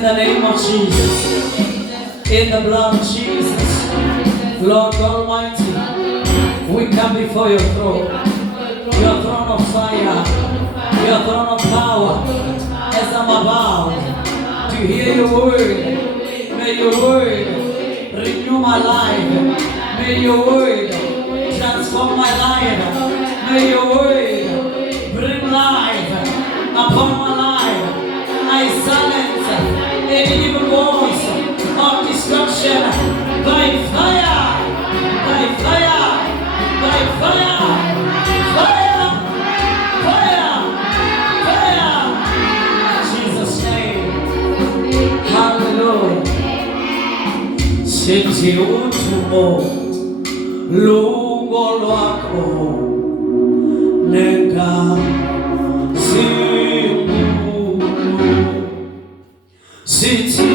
in the name of Jesus, in the blood of Jesus, Lord Almighty, we come before your throne of fire, your throne of power, as I'm about to hear your word. May your word renew my life. May your word transform my life. May your word bring life upon my life. I silence any evil voice of destruction by fire, by fire, by fire, fire, fire, fire. In Jesus' name. Hallelujah. Sithi uthumo lungo lwakho sithi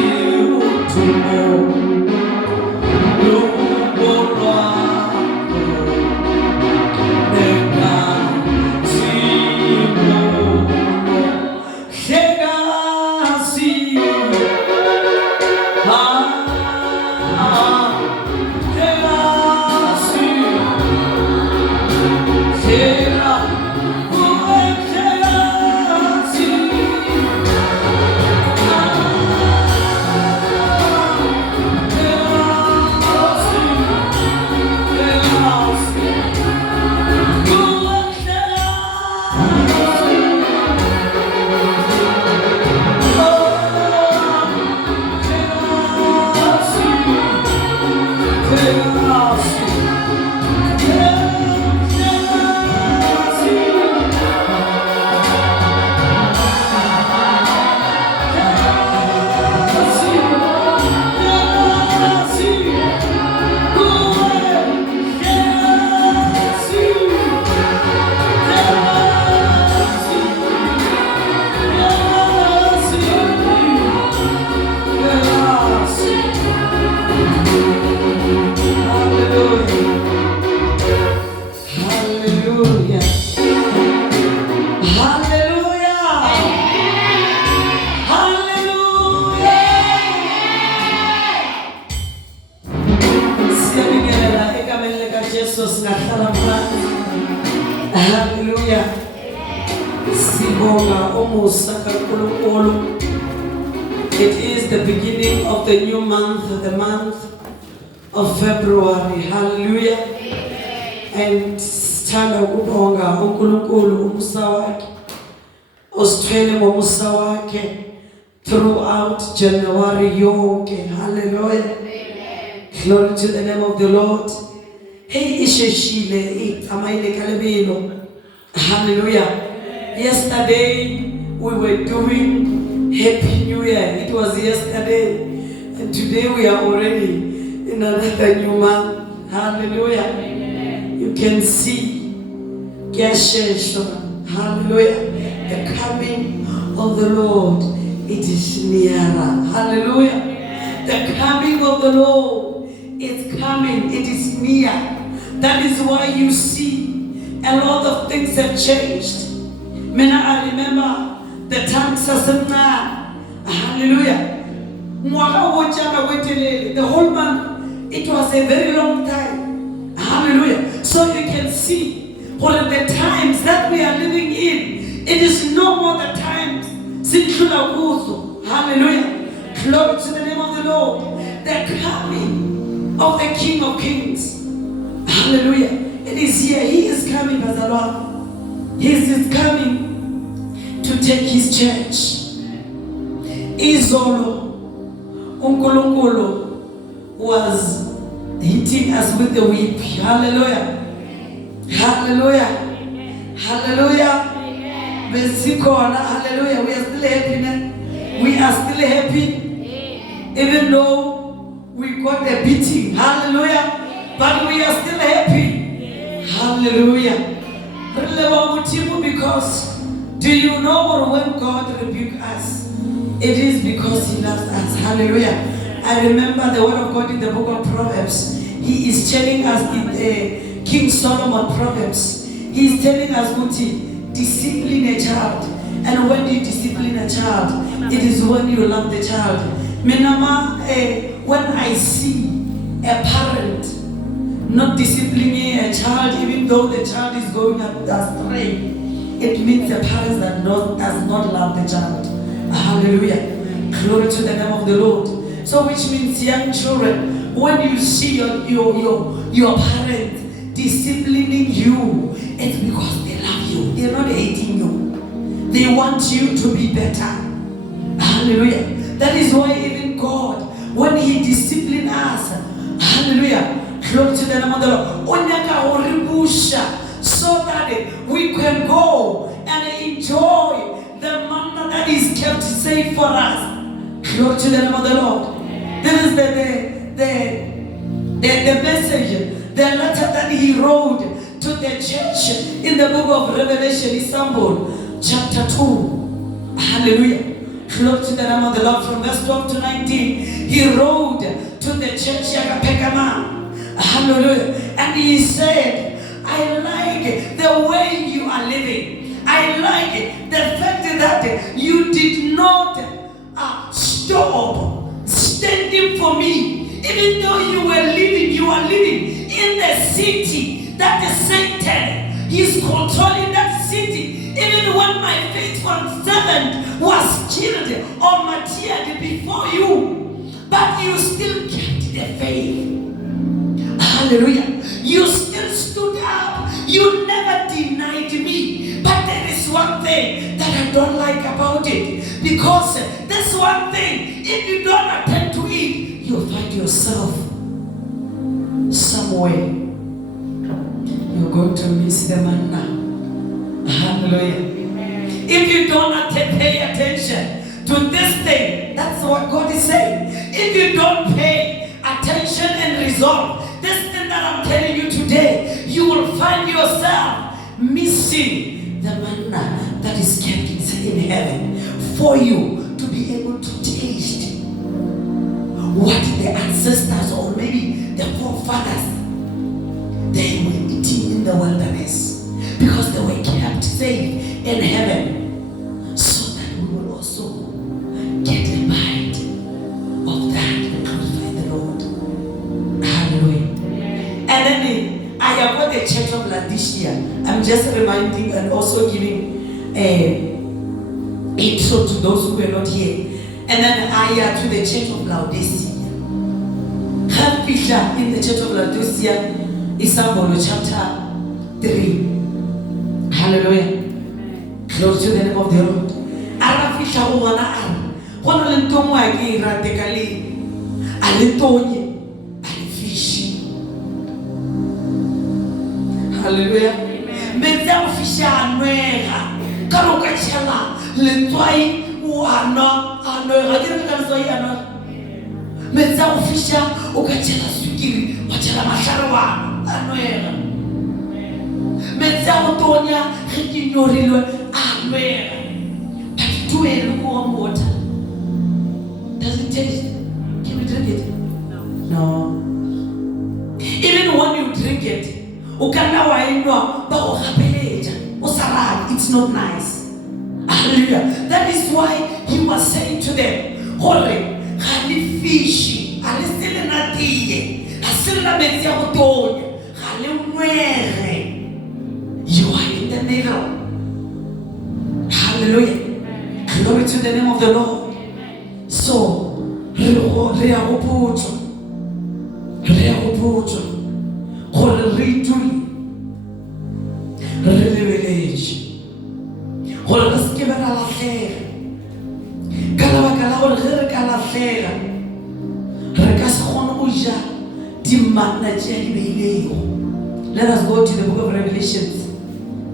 uthumo lungo lwakho Hallelujah. Sibonga umusa kaNkulunkulu. It is the beginning of the new month, the month of February. Hallelujah. And sithanda ukubonga uNkulunkulu umusa wakhe. Usithwele ngomusa wakhe throughout January yonke. Hallelujah. Glory to the name of the Lord. Hey, isheshile amaile kalebilo. Hallelujah. Yesterday we were doing Happy New Year. It was yesterday, and today we are already in another new month. Hallelujah. You can see hallelujah. The coming of the Lord, it is nearer. Hallelujah. The coming of the Lord, it's coming. It is near. That is why you see a lot of things have changed. I remember the times hallelujah. The whole month, it was a very long time. Hallelujah. So you can see what the times that we are living in, it is no more the times. Hallelujah. Glory to the name of the Lord. The coming of the King of Kings. Hallelujah. It is here. He is coming, Pastor Lord. He is coming to take his church. Izolo, uNkulunkulu was hitting us with the whip. Hallelujah. Hallelujah. Hallelujah. Hallelujah. We are still happy now. We are still happy. Even though we got a beating. Hallelujah. But we are still happy. Hallelujah. Because do you know when God rebukes us, it is because he loves us. Hallelujah. I remember the word of God in the book of Proverbs. He is telling us in King Solomon Proverbs. He is telling us, discipline a child And when you discipline a child, it is when you love the child. Minama, when I see a parent not disciplining a child, even though the child is going astray, it means the parents does not love the child. Hallelujah. Glory to the name of the Lord. So which means, young children, when you see your parents disciplining you, it's because they love you. They're not hating you. They want you to be better. Hallelujah. That is why even God, when He disciplines us, hallelujah, glory to the name of the Lord, so that we can go and enjoy the manna that is kept safe for us. Glory to the name of the Lord. This is the message, the letter that He wrote to the church in the book of Revelation, Istanbul, chapter 2. Hallelujah. Glory to the name of the Lord. From verse 12 to 19, He wrote to the church Pekama. Hallelujah. And He said, I like the way you are living. I like the fact that you did not stop standing for me. Even though you are living in the city that is Satan. He's controlling that city. Even when my faithful servant was killed or martyred before you, but you still kept the faith. Hallelujah. You still stood up. You never denied me. But there is one thing that I don't like about it. Because there's one thing, if you don't attend to it, you'll find yourself somewhere. You're going to miss the manna. Hallelujah. If you don't pay attention to this thing, that's what God is saying. If you don't pay attention and resolve this thing that I'm telling you today, you will find yourself missing the manna that is kept in heaven for you to be able to taste what the ancestors or maybe the forefathers they were eating in the wilderness, because they were kept safe in heaven, so that we will also get a bite of that and glorify the Lord. Hallelujah. And then I am at the church of Laodicea. I'm just reminding and also giving intro to those who were not here. And then I am to the church of Laodicea. Have picture in the church of Laodicea, Istanbul chapter 3. Hallelujah. Glory to the name of the Lord. Arafisha umana ara. Kono lentomo agi radically. Alitonye. Alifishi. Hallelujah. Meza fisha anwera. Karoka chala. Lentwai wana anwera. Kira kanzoi anwera. Meza fisha ukachala sukiri. Wachala masharwa. Anwera. Meza utonya rekinyorilwe anwera. But do a lukewarm water. Does it taste? Can you drink it? No. Even when you drink it, it's not nice. Hallelujah. That is why He was saying to them, Hore, Hali fishi, Hali still na tiye, Hali na metia utonya, Hali mwere. You are in the middle. Hallelujah. Glory to the name of the Lord. So, reagopucho, Hore rituli, releveleji, Hore raskebera la fera, Kalawakala or Herkala fera, Rekason uja, Dimana Jelly. Let us go to the book of Revelation,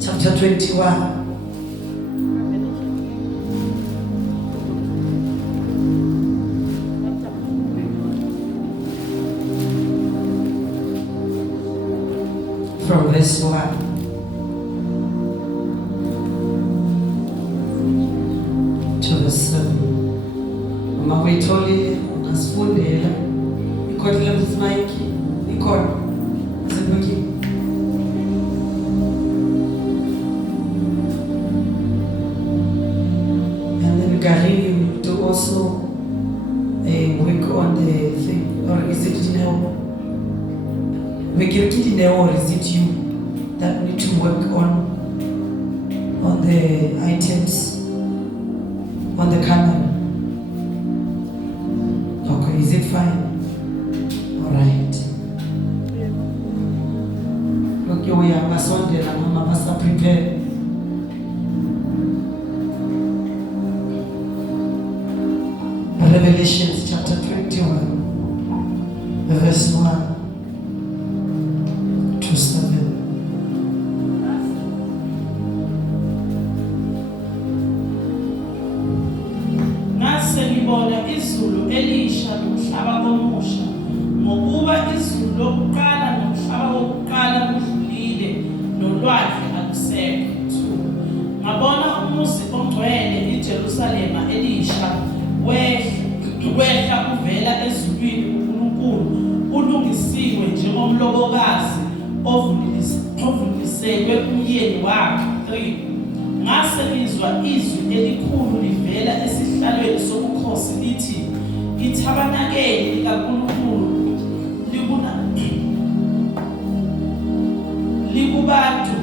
chapter 21. From verse 1 to verse 7. Mama wetoli asifundela ikhotela msmaiki ikhona sibuki. also work on the thing, or is it Dineo? We give it Dineo, or is it you that need to work on the items on the camera? Okay, is it fine? All right. Okay, we are Masonde and Mama Pastor prepare. Revelations chapter 21, verse 1 to 7. Ngibona izulu elisha nomhlaba omusha, ngokuba izulu lokuqala nomhlaba wokuqala kudlulile nolwandle akusekho. Ngabona umuzi ongcwele iJerusalema elisha wehla kuvela ezulwini uNkulunkulu, ulungisiwe njengomlobokazi ovuniselwe umyeni wakhe. 3. Ngase ngizwa izwi elikhulu livela esihlalweni sobukhosi lithi, ithabanakeli likaNkulunkulu likubantu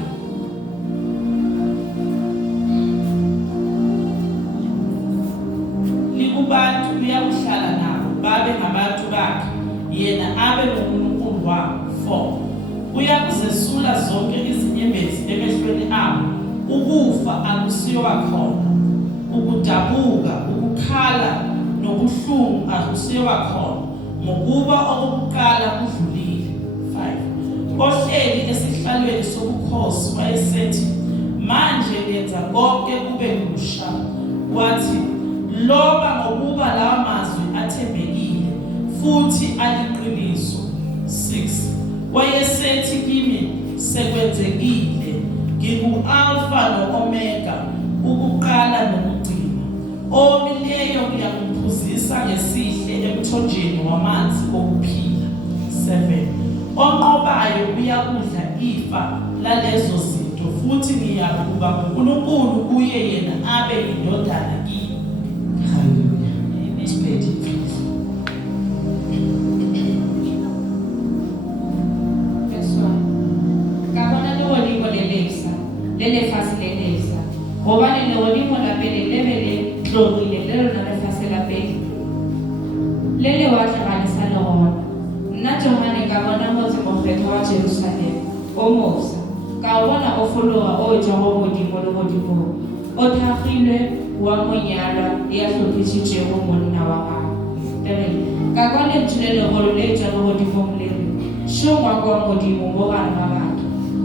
uyakuhlala nabo, babe ngabantu bakhe, yena abe nguNkulunkulu wabo. 4. Uyakuzesula zonke izinyembezi emehlweni abo, ukufa akusiyoba khona, ukudabuka, ukukhala nobuhlungu akusiyoba khona, ngokuba okokuqala kudlulile. 5. Ohleli esihlalweni sobukhosi wayesethi, manje lenza konke kube kusha. Wathi, loba ngokuba lawa mazwi athembekile futhi aliqiniso. 6. Wayesethi kimi, sekwenzekile, ngingu-Alpha no-Omega, ukuqala nokugcina. Omileyo ngiyakumphuzisa ngesihle emthonjeni wamanzi okuphila. 7. Onqobayo uyakudla ifa lalezo zinto, futhi ngiyakuba nguNkulunkulu kuye, yena abe yindodana kimi. Hallelujah. Let's pray it, please. Le fasse l'élève. On va le redire, on l'appelle les glories, les lèvres dans la face de la paix. Les watch à la salon. Naturellement, Gabana was a prophet à Jérusalem. Almost. Kawana ofoloa o Jehovah Modimo. Otahile, Wamonyara, Yasopichi Jehovah Nawa. Kagwane Chile Rolé Jehovah Modimo. Show Magua Modimo, Moran Mama.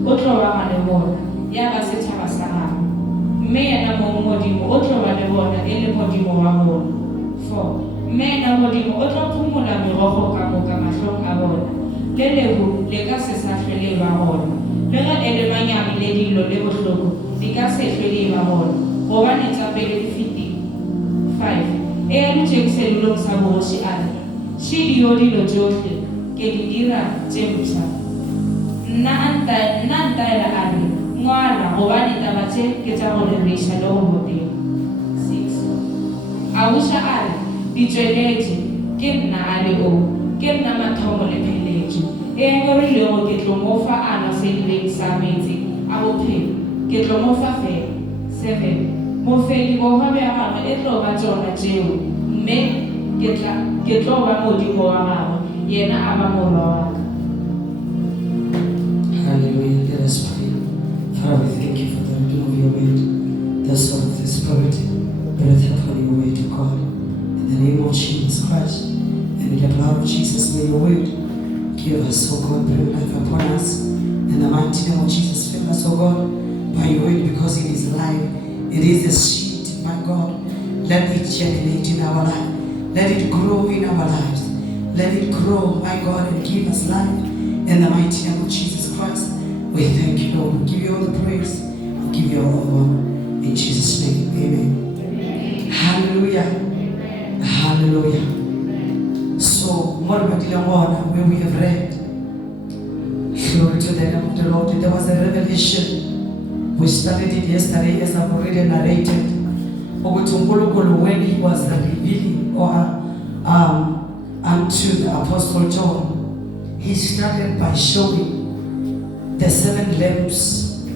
Otra Mona. Yaba setjhaba sa hao, mme yena Modimo o tlo ba le bona e le Modimo wa bona. 4. Mme yena Modimo o tlo phumola merogo ka moka mahlong a bona, le lehu le ka se sa hlwele ba bona, le ga e le manyami le dilo le bohloko di ka se hlwele ba bona, gobane tsa pele di fetile. 5. E a lutšeng selulong sa bogoši a re,ši dio dilo tšohle ke di dira tše mpšha. Nna ntaela a re, ngwana gobane taba tše ke tša go leriša le go modimo. 6. Auša a re, di tšweletše ke nna a le o, ke nna mathomo le pheletšo, e ngorilego ke tlo mo fa ano selileng sa metsi a bophelo, ke tlo mo fa fela. 7. Mofedi boga bja gagwe e tlo ba tšona tšeo, mme ke tlo ba modimo wa gagwe, yena a ba morwa wa ka. Hallelujah. Let us pray. Father, we thank you for the reading of your word, the sword of the Spirit, breath upon your word, O God. In the name of Jesus Christ, and in the blood of Jesus, may your word give us, O God, bring life upon us. In the mighty name of Jesus, fill us, O God, by your word, because it is life. It is the seed, my God. Let it germinate in our life. Let it grow in our lives. Let it grow, my God, and give us life. In the mighty name of Jesus Christ, we thank you, Lord. We give you all the praise. We give you all the honor. In Jesus' name, amen. Amen. Hallelujah. Amen. Hallelujah. So, where we have read, glory to the name of the Lord, there was a revelation. We studied it yesterday as I've already narrated. When he was revealing unto the Apostle John, he started by showing the 7 lamps.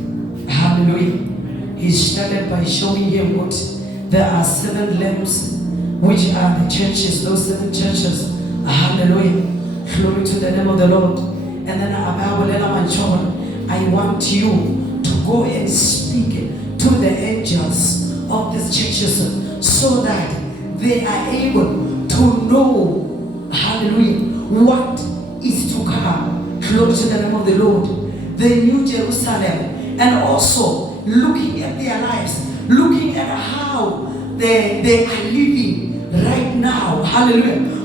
Hallelujah. He started by showing him what there are 7 lamps, which are the churches, those 7 churches. Hallelujah. Glory to the name of the Lord. And then I want you to go and speak to the angels of these churches so that they are able to know, hallelujah, what is to come. Glory to the name of the Lord. The New Jerusalem. And also looking at their lives, looking at how they are living right now. Hallelujah.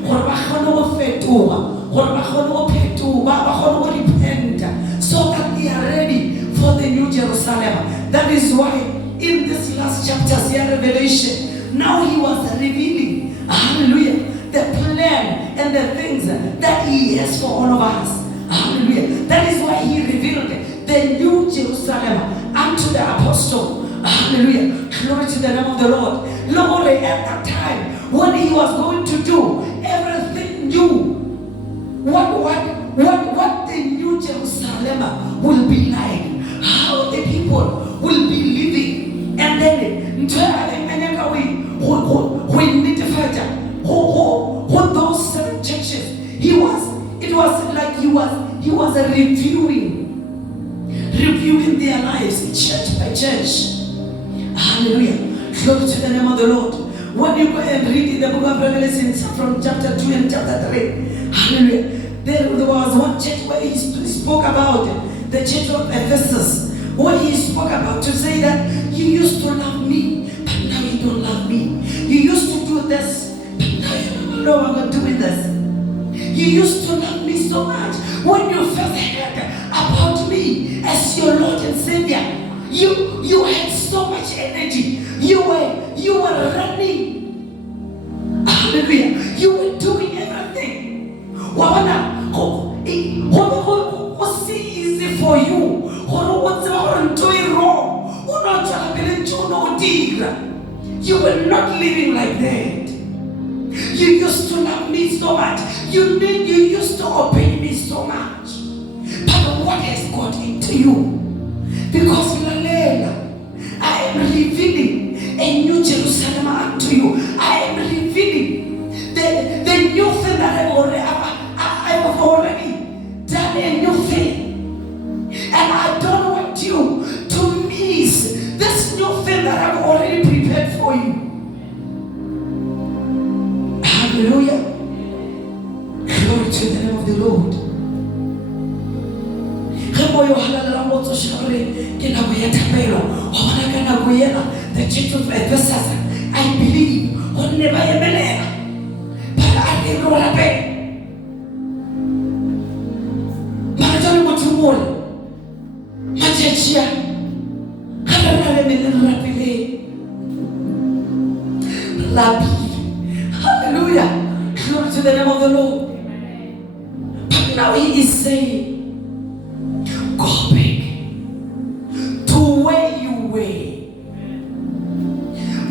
So that they are ready for the New Jerusalem. That is why in this last chapter here, Revelation, now he was revealing, hallelujah, the plan and the things that he has for all of us. Hallelujah. That is why he revealed the New Jerusalem unto the apostle. Hallelujah. Glory to the name of the Lord. Lord, at that time, when he was going to do everything new, what the New Jerusalem will be like, how the people will be living, and then those 7 churches, it was like he was reviewing their lives church by church. Hallelujah. Glory to the name of the Lord. When you go and read in the book of Revelation from chapter 2 and chapter 3, hallelujah, there was one church where he spoke about the church of Ephesus, where he spoke about to say that you used to love me, but now you don't love me. You used to do this, but now you no longer doing this. You used to love me so much when you first heard about me as your Lord and Savior. You had so much energy. You were running. Hallelujah. You were doing everything. What's easy for you? What's doing wrong? You were not living like that. You used to love me so much. You used to obey me so much. But what has got into you? Because I am revealing a New Jerusalem unto you. I am revealing the new thing that I have already done, a new thing. And I don't want you to miss this new thing that I've already prepared for you. Hallelujah. Glory to the name of the Lord. The church of Ephesus, I believe, will never ever, but I didn't roll a bed. Maratoni mutumuri, machechia, hallelujah, glory to the name of the Lord. But now he is saying, go back to where you were.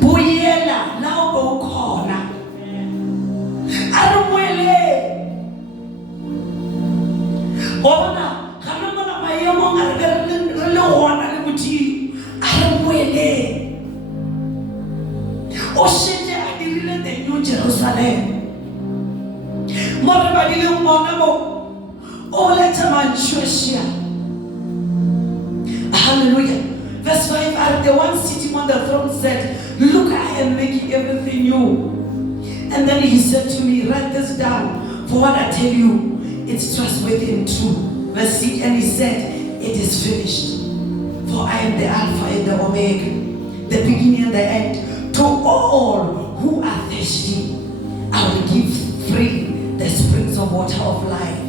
Buyela now go corner. Arumwele. Ona, kanamana mayemo ngarele ona lebuti. Arumwele. Oshete adirile the New Jerusalem. Mora badile umonamo. Oleta manchweshia. Hallelujah. Verse 5, the one sitting on the throne said, look, I am making everything new. And then he said to me, write this down, for what I tell you, it's trustworthy and true. Verse 6, and he said, it is finished. For I am the Alpha and the Omega, the beginning and the end. To all who are thirsty, I will give free the springs of water of life.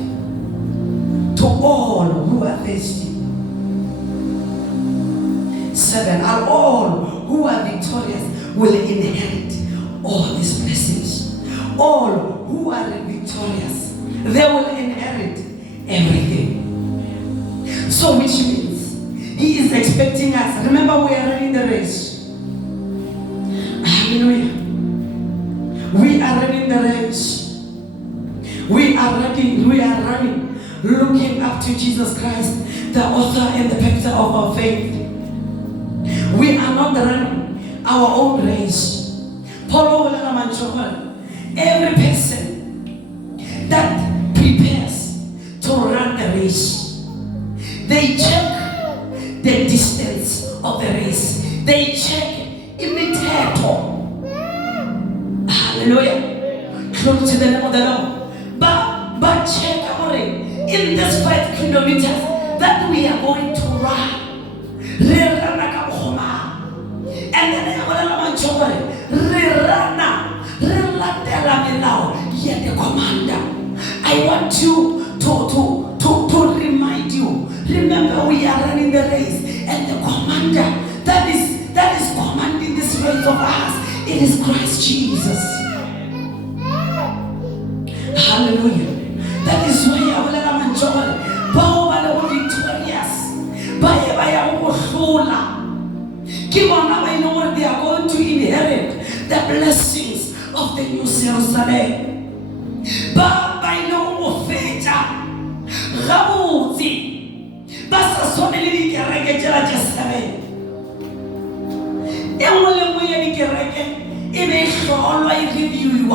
To all who are thirsty. 7, and all who are victorious will inherit all these blessings. All who are victorious, they will inherit everything. So which means he is expecting us. Remember, we are running the race. Hallelujah. We are running the race. We are running, looking up to Jesus Christ, the author and the perfecter of our faith. We are not running our own race. Every person that prepares to run the race, they check the distance of the race. They check imitator. Hallelujah. Glory to the name of the Lord. But check in this 5 kilometers that we are going to run. And then I want you to remind you. Remember, we are running the race, and the commander that is commanding this race of us, it is Christ Jesus. Hallelujah. That is why I will let victorious. I know what they are going to inherit the blessings of the New Jerusalem. By no feta, Rabuzi, Bassa Sonelli Kereke Jerusalem. Emole Muya Kereke, Emeshon, I review you,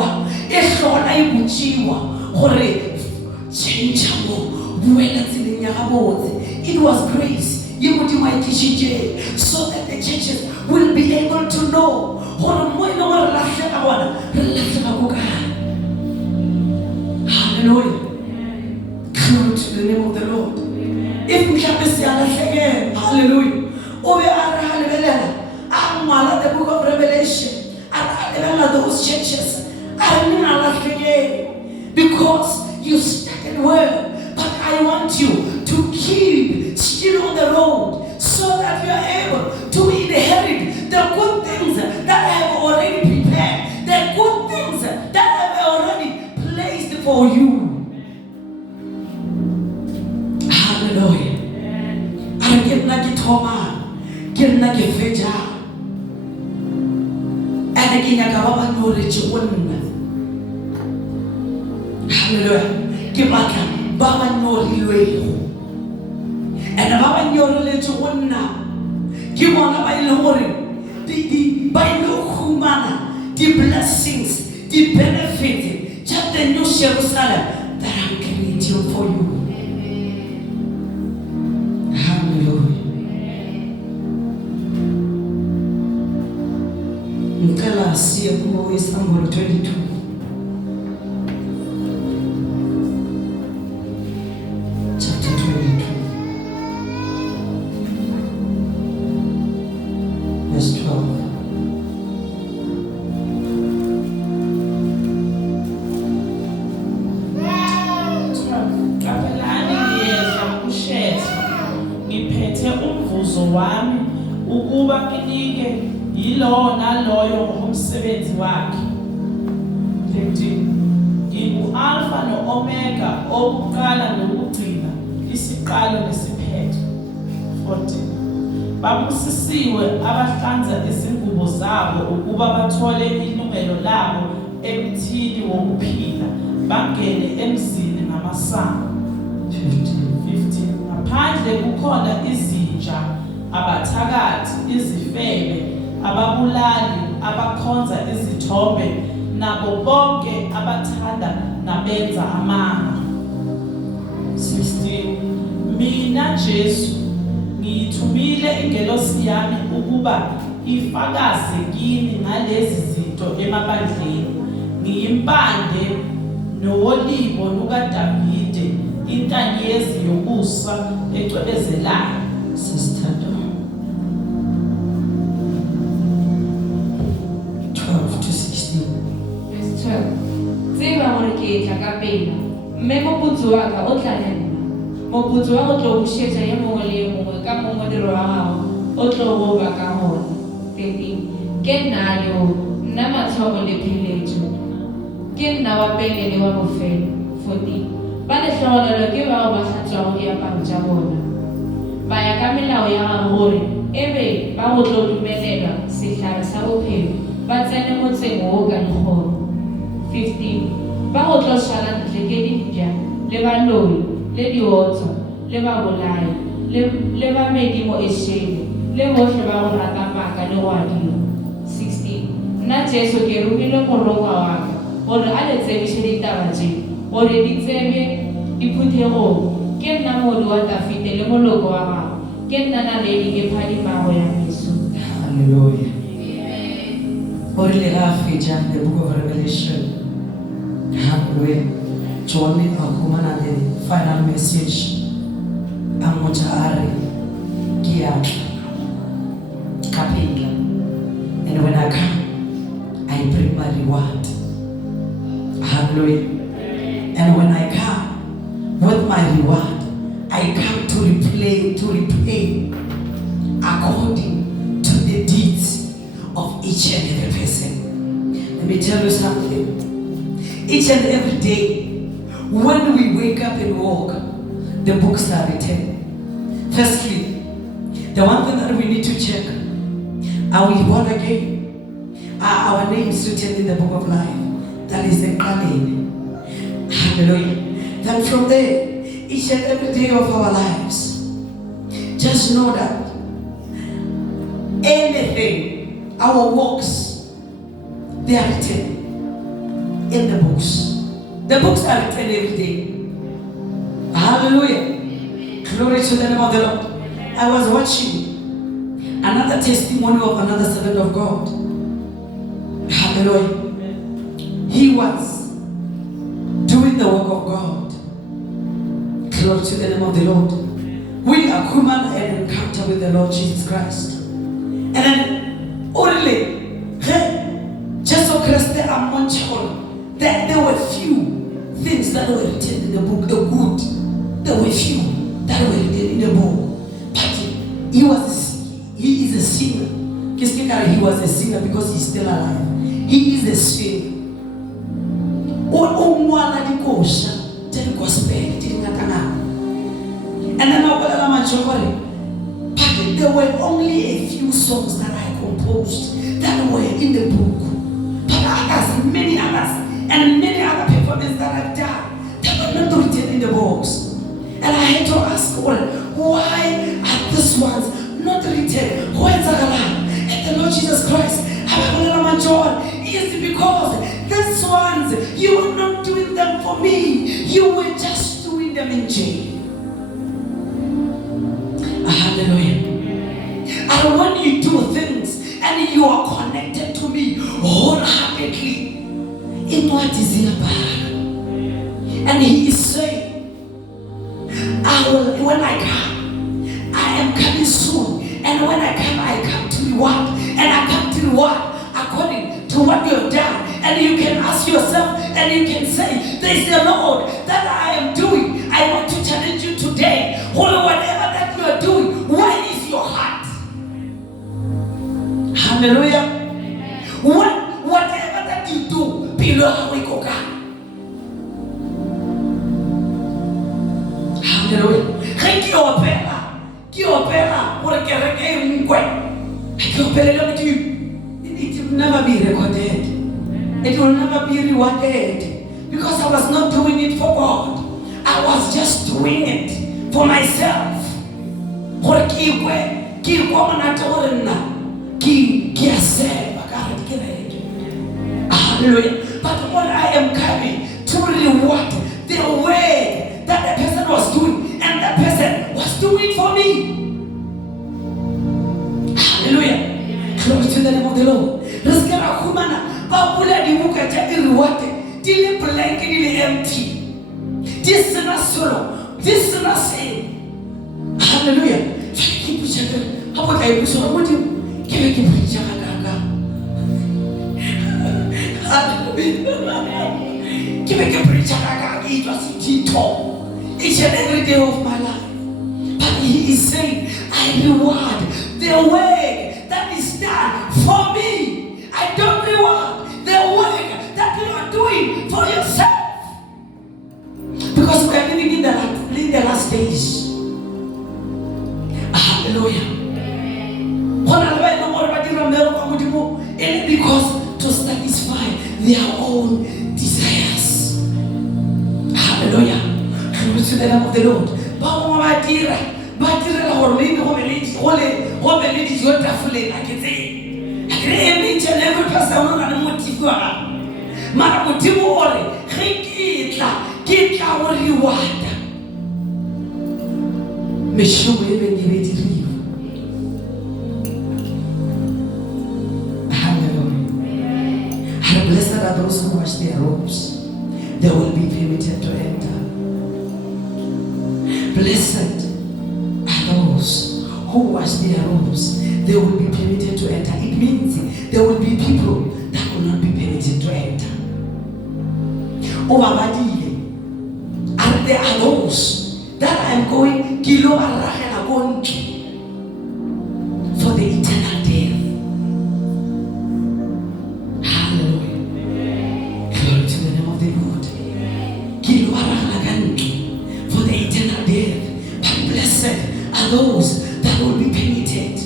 Eshon, I Buchiwa, Hore, Changeable, Buenatin Yabot. It was grace. You would do my teaching so that the churches will be able to know. Hallelujah. Glory to the name of the Lord. If we can see again, hallelujah. Over the book of Revelation, and those churches, because you started well. But I want you to keep still on the road so that you are able to inherit the good things that I have already prepared, the good things that I have already placed for you. Hallelujah. I get nagi Toma, get nagi Veja, and again I got no rich woman. Hallelujah. Give back. Baba Nori Luego. And Baba Nori Lechuana. Give on by Lori. The by no humana, the blessings, the benefit, just the New Jerusalem that I'm creating for you. Hallelujah. Nkala siya mo is number 22. Wami ukuba inike yilo naloyo umsebenzi wakhe. 15 Ngingu Alpha no Omega, okuqala nokugcina, isiqalo nesiphetho. 14 Babusisiwe abahlanza izingubo zabo ukuba bathole ilungelo labo emthini wokuphila, bangene emzini ngamasango. 15 Ngaphandle kukhona izinja, abathakathi, izifebe, ababulali, abakhonza izithombe, nabo bonke abathanda nabenza amanga. 16 Mina Jesu ngiyithumile ingelosi yami ukuba ifakaze kini ngalezi zinto emabandleni. Ngiyimpande nowolibo lukaDavide, intanyezi yokusa ecwebezelayo. Sister 12 to 16. Verse 12. Tseba hore ke tla ka pele. Mme moputso wa ka o tla nna. Moputso wa go tlo bushetsa ye mongwe le ye mongwe ka mo modiro wa gago o tlo go ba ka gona. 13. Ke nna le o nna matshwao le pheletso. Ke nna wa pele le wa bofelo. 14. Ba le tlhogonelo ke bao ba tlhatswago diaparo tsa bona. Ba ya ka melao ya gago gore ebe ba go tlo dumelela setlhare sa bophelo ba tsene motseng o ka legoro. shala ntle ke dintja le baloi le diotswa le babolai le ba medimo e shele le bohle ba go rata maka le go adima. 16 Nna Jesu ke romile morongwa wa ka gore a le tsebiše ditaba tše gore di tsebe diphuthegong. Ke nna modi wa Dafite le moloko wa gago, ke nna naledi ke phadimago ya meso. Hallelujah. Or le ga fetša the book of Revelation. Hallelujah. John akhumana the final message. Amotha are ke ya kapela. And when I come, I bring my reward. Hallelujah. And when I come with my reward, I come to repay according to the deeds of each and every person. Let me tell you something. Each and every day, when we wake up and walk, the books are written. Firstly, the one thing that we need to check, are we born again? Are our names written in the book of life? That is the Amen. Hallelujah. Then from there, each and every day of our lives, just know that anything, our works, they are written in the books. The books are written every day. Hallelujah. Glory to the name of the Lord. I was watching another testimony of another servant of God. Hallelujah. He was doing the work of God. Glory to the name of the Lord. We are human and encounter with the Lord Jesus Christ. And then only just so Christ among that there were few things that were written in the book, the good. There were few that were written in the book. But he is a sinner. He was a sinner because he's still alive. He is a sinner. And then but there were only a few songs that I composed that were in the book. But others, many others, and many other performances that I've done that were not written in the books. And I had to ask God, why are these ones not written? And the Lord Jesus Christ, is because these ones, you were not doing them for me. You were just doing them in jail. Hallelujah. And when you do things and you are connected to me wholeheartedly, in what is in about? And he is saying, when I come, I am coming soon. And when I come to reward. And I come to reward according to what you have done. And you can ask yourself and you can say, there is the Lord that I am doing. I want to challenge you today. Whatever that you are doing, where is your heart? Hallelujah. Whatever that you do, below how we go God. Hallelujah. It will never be recorded. It will never be rewarded. Because I was not doing it for God. I was just doing it for myself. Hallelujah. But when I am coming to reward the way that the person was doing, and that person was doing for me. Hallelujah. Glory to the name of the Lord. Raskara kumana babula di muka jadi rewarded. Dili blank, dili empty. This is not solo. This is not sin. Hallelujah. Keep pushing. How about I push on? What do you keep preaching? Hallelujah. Keep preaching. It was each and every day of my life. But he is saying, I reward the work that is done for me. I don't reward the work that you are doing for yourself. Because we are living in the last days. Hallelujah. Because to satisfy their own desires. to the name of the Lord. Ba dira gore maybe go be le dijo tafoleng a ke tsene. Each and every person o na le motifi wa gago. Mara modimo o re ge ke tla go reward-a mešomo e beng e be diriwa. Hallelujah. Blessed are those who wash their robes. They will be permitted to enter. Blessed are those who wash their robes. They will be permitted to enter. It means there will be people that will not be permitted to enter. And there are those that I am going for the eternal death. Hallelujah. Glory to the name of the Lord. For the eternal death. But blessed are those that will be permitted.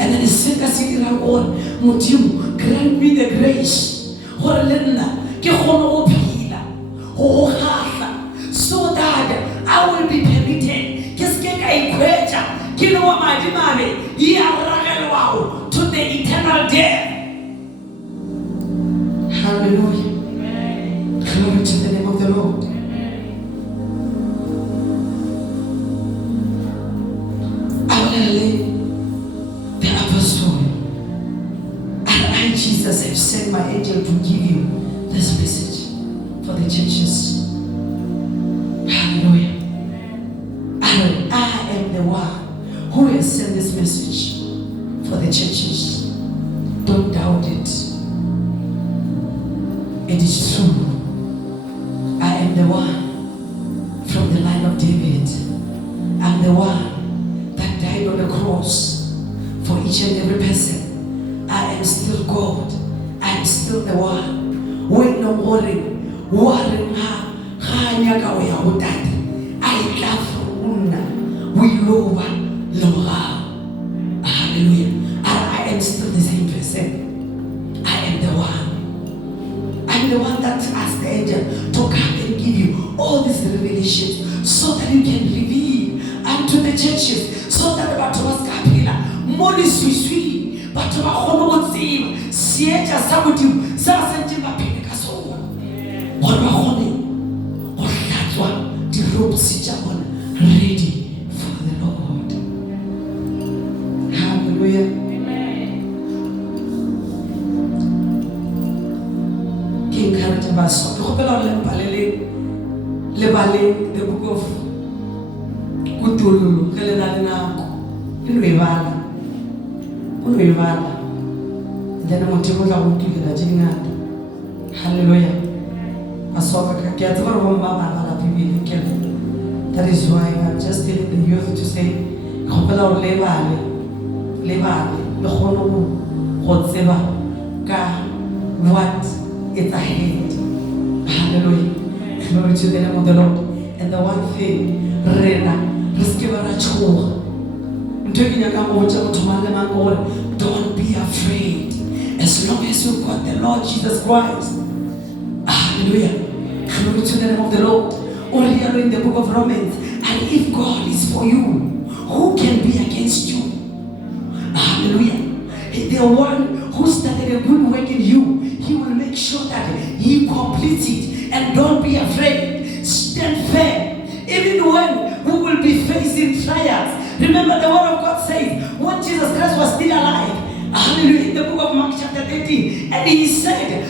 And then the second city on Mutium, grant me the grace. So that I will be permitted to the eternal death. Hallelujah. Glory to the name of the Lord. The apostle and I, Jesus, have sent my angel to give you this message for the churches. Hallelujah. And I am the one who has sent this message for the churches. Don't doubt it. It is true. I am the one from the line of David. I'm the one that died on the cross for each and every person. I am still God. I am still the one. When no worrying nyaka o ya go tate I tla funa we love Lord. Hallelujah. I am still the same person. I am the one. I'm the one that asked the angel to come and give you all these revelations so that you can reveal unto the churches, so that batho ba ska phela mo le swiswi batho ba kgone go tseba seetša sa modimo sa sentse ba phele ka sona gore ba kgone go hlatswa dirobes tša bona ready for the Lord. Hallelujah. Ke encourage baso ke gopela le bale the book of Kutululu ke le na le nako ke lo e bala then motho o tla go tulela tse dingata. Hallelujah. Asoka ke a tseba re bomma ba bala Bibele ke. That is why I'm just telling the youth to say gopela gore le bale le kgone go tseba ka what is ahead. Hallelujah. Glory to the name of the Lord. And the one thing don't be afraid as long as you've got the Lord Jesus Christ. Hallelujah. Glory to the name of the Lord. Only here in the book of Romans, and if God is for you, who can be against you? Hallelujah. The one who started a good work in you, he will make sure that he completes it. And don't be afraid. Stand firm. Even when we will be facing trials. Remember the word of God says, when Jesus Christ was still alive, hallelujah, in the book of Mark chapter 13, and he said,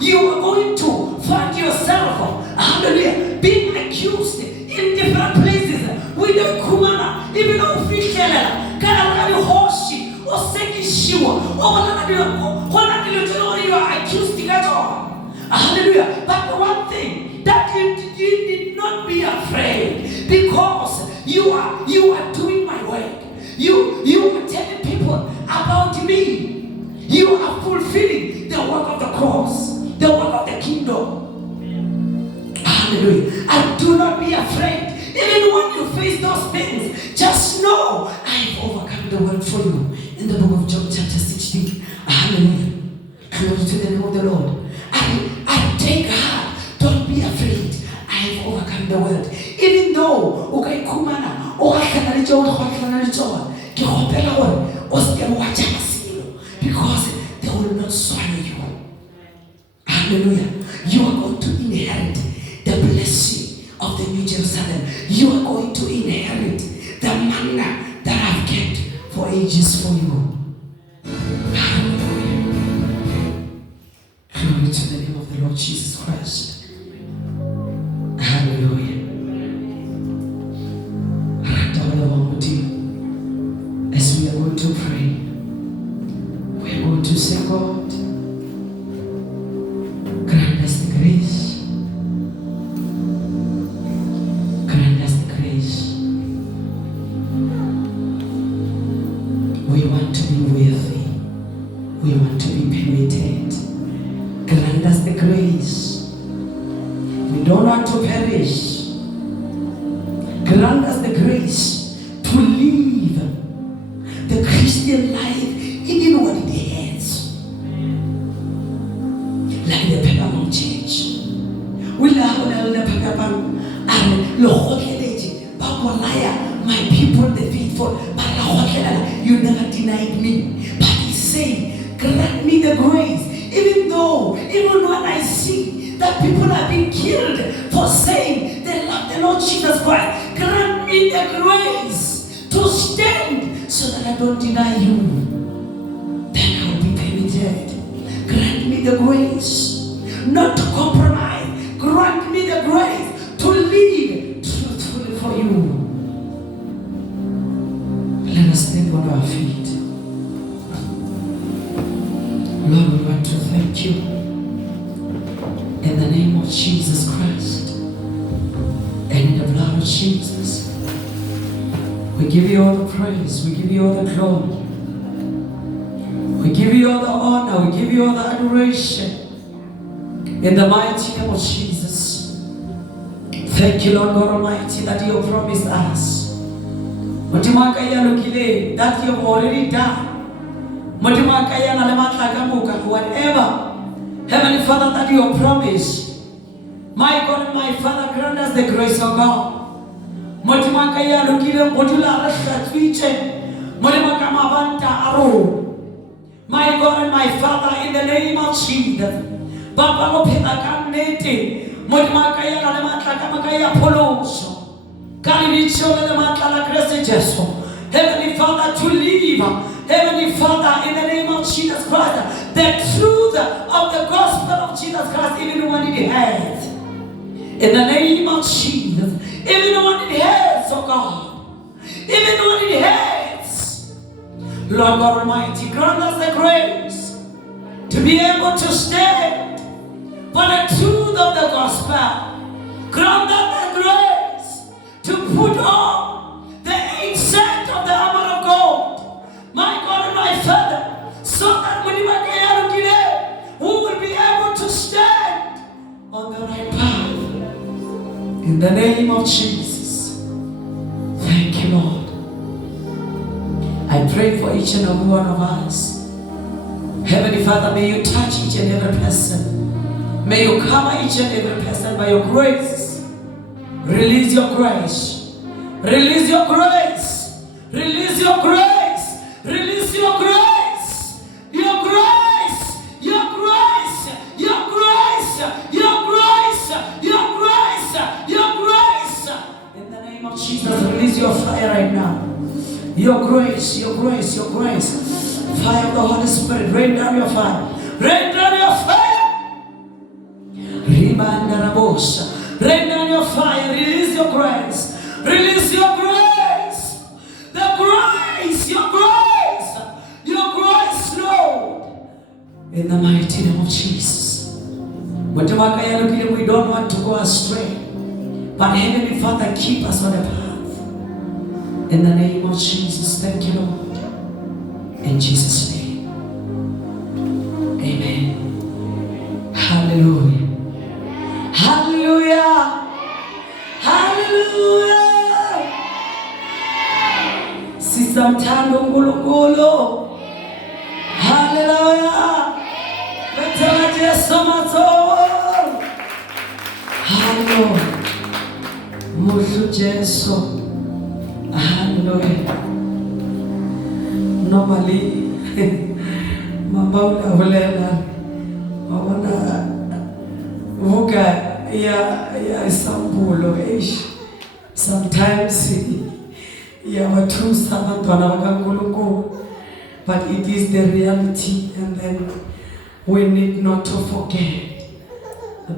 you are going to find yourself, hallelujah, being accused in different places. With the kumana, even though we feel hoshi, or sekishiwa, or you are accused at all. Hallelujah. But the one thing that you did not be afraid, because you are doing my work. You are telling people about me. You are fulfilling the work of the cross, the work of the kingdom. Hallelujah. And do not be afraid. Even when you face those things, just know I have overcome the world for you. In the book of John chapter 16. Hallelujah. Glory to the name of the Lord. I take heart. Don't be afraid. I have overcome o ka ikhumana o gatlana le tseo go gatlana le tsona ke gopela gore o se ke wa tšhaba selo because they will not swallow you. Hallelujah. You are going to inherit the blessing of the New Jerusalem. You are going to inherit the manna that I've kept for ages for you. Hallelujah. Glory to the name of the Lord Jesus Christ. Hallelujah. As we are going to pray, we are going to say, God, grant us the grace. Grant us the grace. We want to be worthy. We want to be permitted. Grant us the grace. We don't want to perish. Grant us the grace to live the Christian life even what it has. Like the Pergamum church. We love the Pergamum and my people the faithful, but you never denied me. But he's saying, grant me the grace, even when I see that people are being killed for saying they love the Lord Jesus Christ, grant me the grace to stand so that I don't deny you. Then I will be permitted. Grant me the grace not to compromise. Grant me the grace to live truthfully for you. Let us stand on our feet. Lord, we want to thank you in the name of Jesus Christ and in the blood of Jesus. We give you all the praise. We give you all the glory. We give you all the honor. We give you all the adoration in the mighty name of Jesus. Thank you, Lord God Almighty, that you have promised us that you have already done. Whatever, Heavenly Father, that you have promised, my God and my Father, grant us the grace of God. My God and my Father, in the name of Jesus. Heavenly Father, to live, Heavenly Father, in the name of Jesus Christ, the truth of the gospel of Jesus Christ, even when it hurts. In the name of Jesus, even when it hurts, oh God, even when it hurts, Lord God Almighty, grant us the grace to be able to stand for the truth of the gospel. Grant us the grace to put on the 8 set of the armor of God, my God and my Father, so that when we will be able to stand on the right path. In the name of Jesus. Thank you, Lord. I pray for each and every one of us. Heavenly Father, may you touch each and every person. May you cover each and every person by your grace. Release your grace. Release your grace. Release your grace. Release your grace. Your grace. Your grace. Your grace. Your grace. Your grace. Your grace. In the name of Jesus, release your fire right now. Your grace, your grace, your grace. Fire of the Holy Spirit, rain down your fire. Rain down your fire. Rain down your fire. Release your grace. Release your grace. The grace, your grace. Your grace, Lord. In the mighty name of Jesus. We don't want to go astray. But Heavenly Father, keep us on the path. In the name of Jesus, thank you, Lord. In Jesus' name. Amen. Hallelujah. Hallelujah. Hallelujah. Sisamthanda uNkulunkulu. Hallelujah. Hallelujah. Mushu Jesu. Hallelujah. Normally, Mama ulavulela. Mama vuka ya sambulo ish. Sometimes yabathusa abantwana bakaNkulunkulu, but it is the reality, and then we need not to forget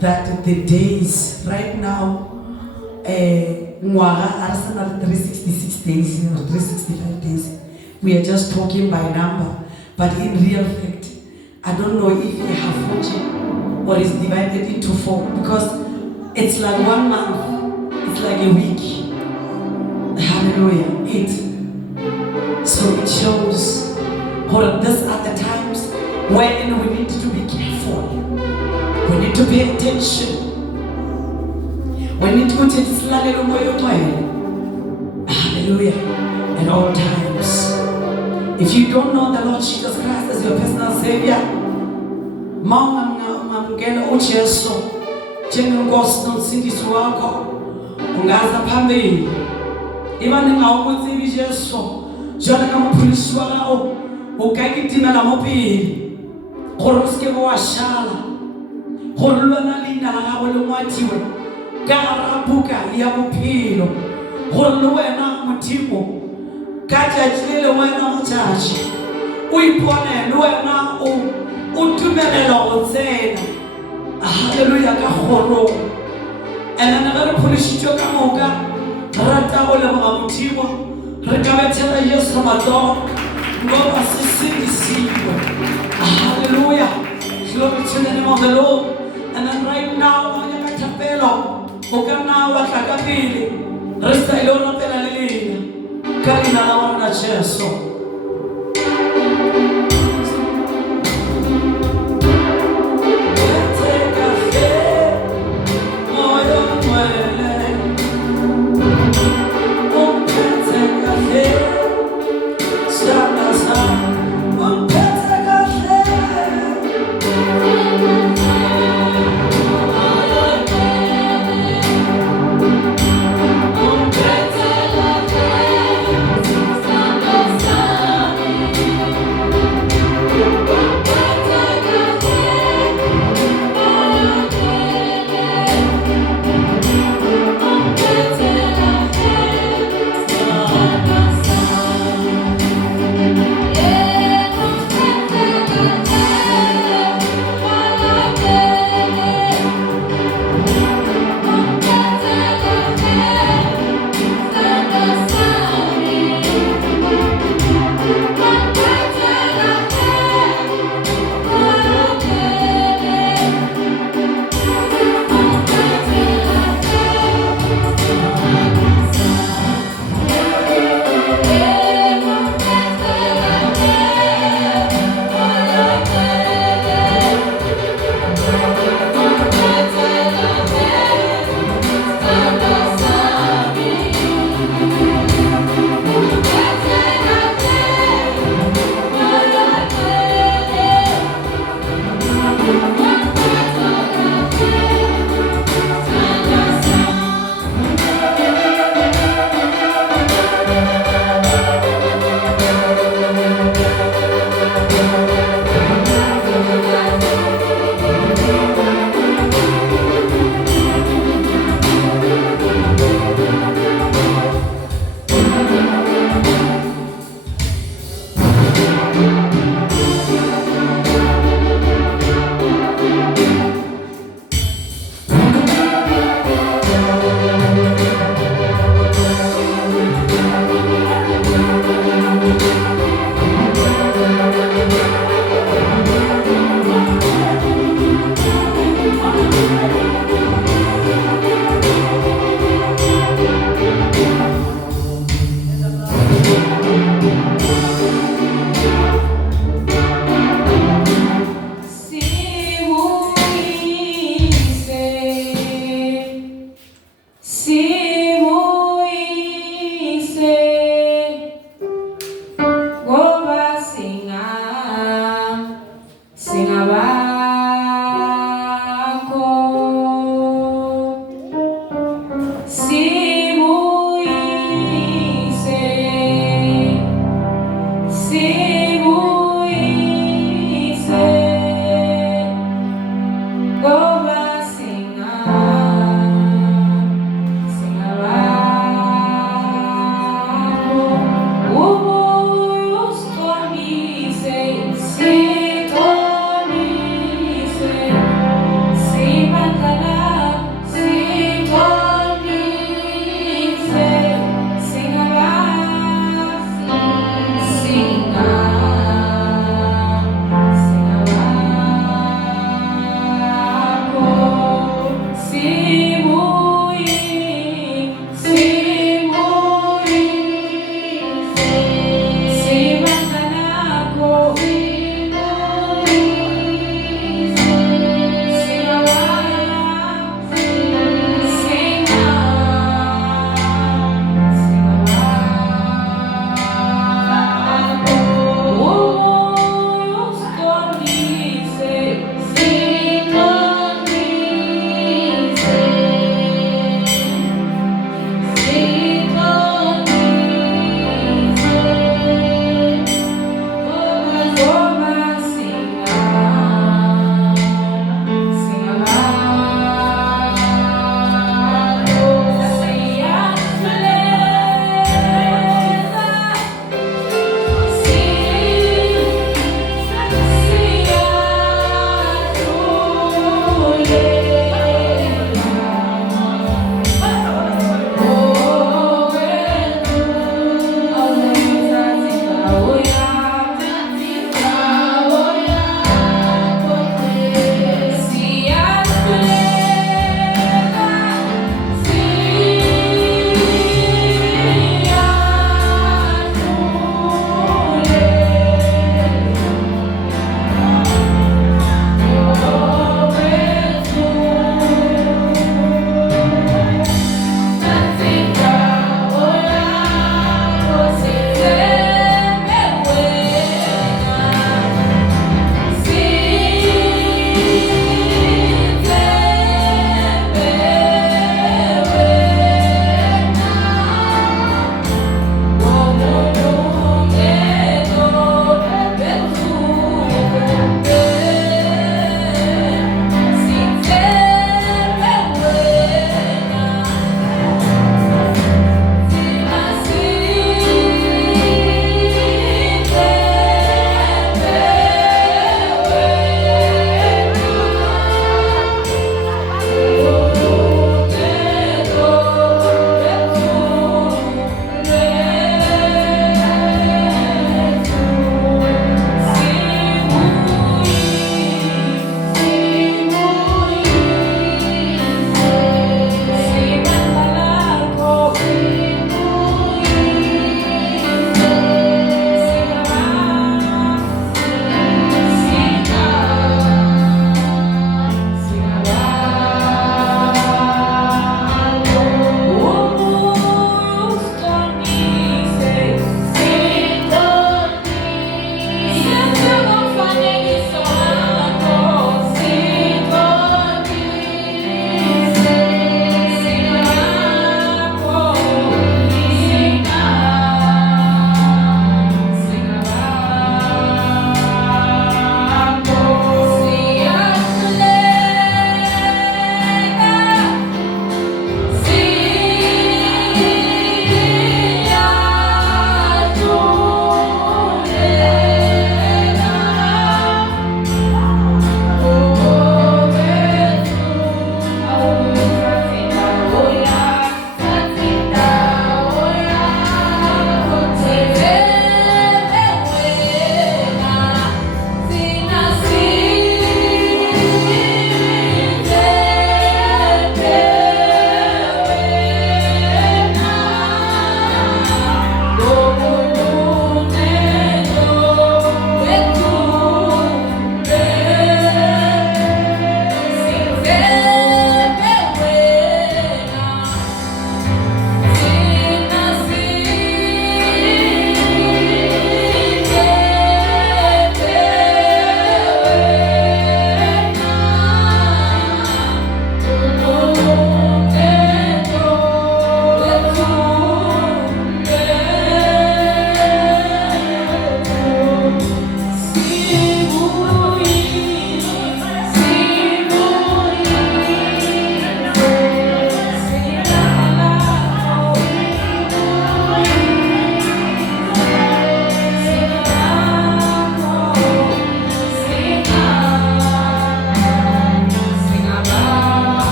that the days right now, ngwaga are 366 days or 365 days. We are just talking by number, but in real fact, I don't know if we have 40 or is divided into 4, because it's like 1 month, it's like a week. Hallelujah. 8. So it shows these are the times when we need to be careful. We need to pay attention. We need to take this hallelujah at all times. If you don't know the Lord Jesus Christ as your personal Savior, mamngena uJesu njengenkosi nomsindisi wakho, ungaza phambili. Even ngawukutsibi Jesu jona ka mopholosi wa gago o ka kitimela mo pele gore o seke wa shala, gore lwana leina la gago le ngwatiwe ka gara buka ya bophelo, gore le wena Modimo ka tšatši le wena motšatši o ipone le wena o tumelela go tsena. Hallelujah ka kgorong. And then ge re phološitšwe ka moka rata go leboga Modimo, re ka bethela Yesu matsogo ngoba sisindisiwe. Hallelujah. Glory to the name of the Lord. And then right now ga nyaka thapelo o ka nna wa tla ka pele re sa ile go rapela le leina ka leina la rona Jesu. Stop.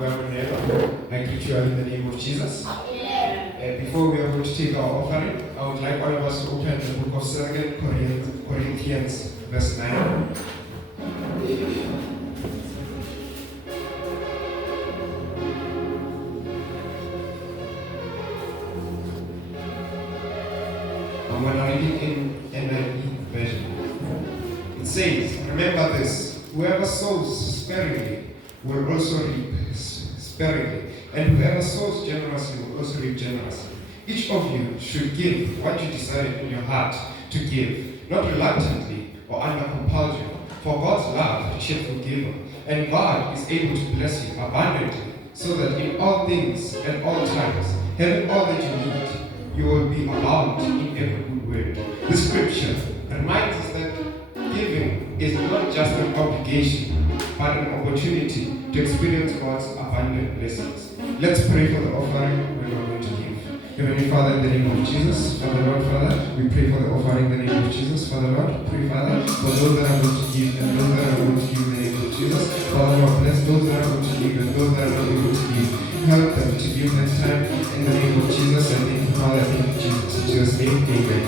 I greet you all in the name of Jesus. Before we are going to take our offering, I would like all of us to open the book of 2 Corinthians, verse 9. I'm going to read it in NIV version. It says, remember this, whoever sows sparingly will also reap sparingly, and whoever sows generously will also reap generously. Each of you should give what you decide in your heart to give, not reluctantly or under compulsion, for God's love is cheerful giver, and God is able to bless you abundantly, so that in all things and all times, having all that you need, you will be abound in every good work. The scripture reminds us that giving is not just an obligation, but an opportunity to experience God's abundant blessings. Let's pray for the offering we're going to give. Heavenly Father, in the name of Jesus, Father Lord, Father, we pray for the offering in the name of Jesus. Father Lord, pray, Father, for those that are going to give and those that are going to give in the name of Jesus. Father Lord, bless those that are going to give and those that are not able to give. Help them to give next time in the name of Jesus. And thank you, Father, thank you, Jesus. In Jesus' name, amen.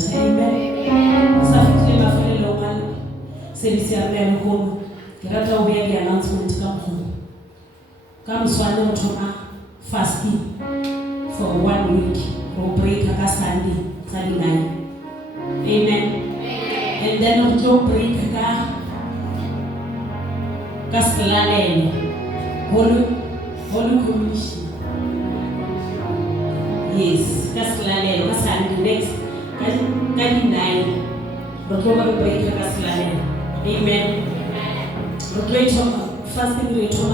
nathi amen. Safikile mafelelo mali service ya lelo home ke rata o bea di-announcement ka mokgwa ka moswane go thoma fasting for 1 week go break ka Sunday sa di 9. Amen. And then go break ka Silalelo Holy Commission. Yes, ka Silalelo ka Sunday next ka di 9 go break ka Silalelo. Amen. Fasting rate on